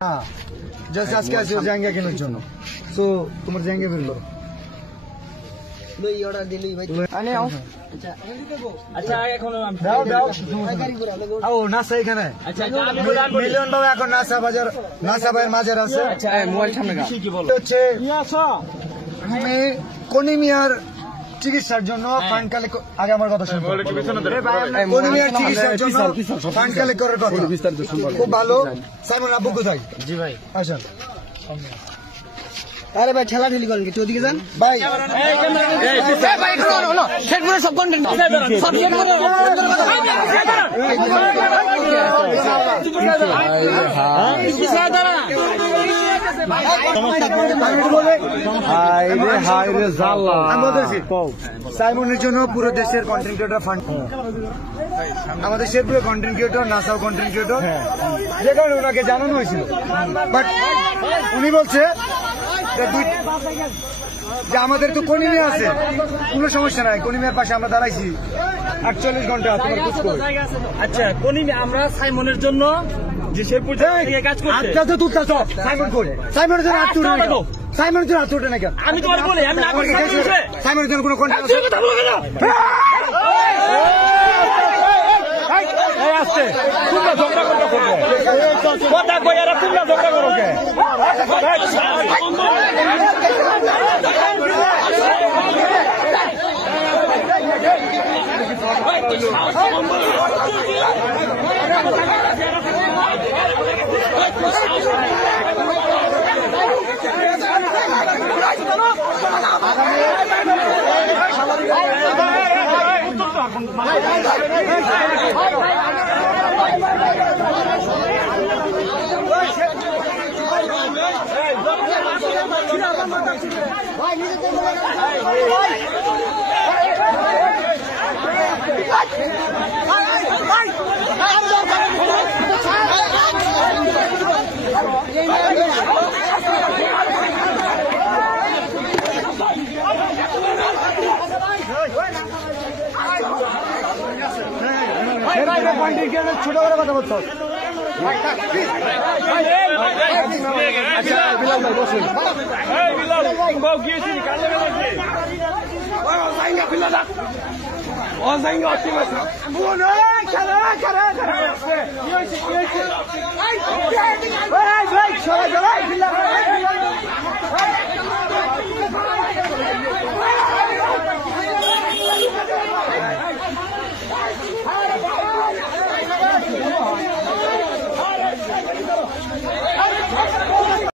Just আজকে আসি জায়গা কেনার জন্য। তো তোমার জায়গা বের করো। মিলিয়ন বাবা এখন নাসা বাজার, নাসা ভাইয়ের মাজার আছে। আমি কনিমিয়ার চিকিৎসার জন্য ফান্ড কালেক্ট, আগে আমার কথা শুনবো। কনিমিয়ার চিকিৎসার জন্য ফান্ড কালেক্ট করার কথা খুব ভালো। সাইমন আব্বু কোথায়? জি ভাই আসেন। আরে ভাই ঠেলা ঠেলি করেন কি? ওদিকে যান ভাই। সব কন্টেন্ট সাইমনের জন্য পুরো দেশের কন্টেন্ট ক্রিয়েটর ফান্ড, আমাদের শেরপুরের কন্টেন্ট ক্রিয়েটর, নাসাও কন্টেন্ট ক্রিয়েটর, যে কারণে ওনাকে জানানো হয়েছিল। বাট উনি বলছে যে আমাদের তো কনিমিয়া আছে, কোনো সমস্যা নাই, কনিমিয়ার পাশে আমরা দাঁড়াইছি 48 ঘন্টা। তোমার খোঁজ করো। আচ্ছা কনিমিয়া আমরা সাইমনের জন্য যে শেরপুর থেকে কাজ করছে। আচ্ছা তো তুই কাজ সাইমন কই? সাইমনের জন্য হাত তুলে নাও। সাইমনের জন্য হাত তুলে না কেন? আমি তোমার বলি আমি না করি। সাইমনের জন্য কোনো কন্টেন্ট আছে? কথা বলো না। এই আসছে তোমরা ঝগড়া করতে করবে। কথা কই আর তোমরা ঝগড়া করো কে? ছোট করে কথা বলতো।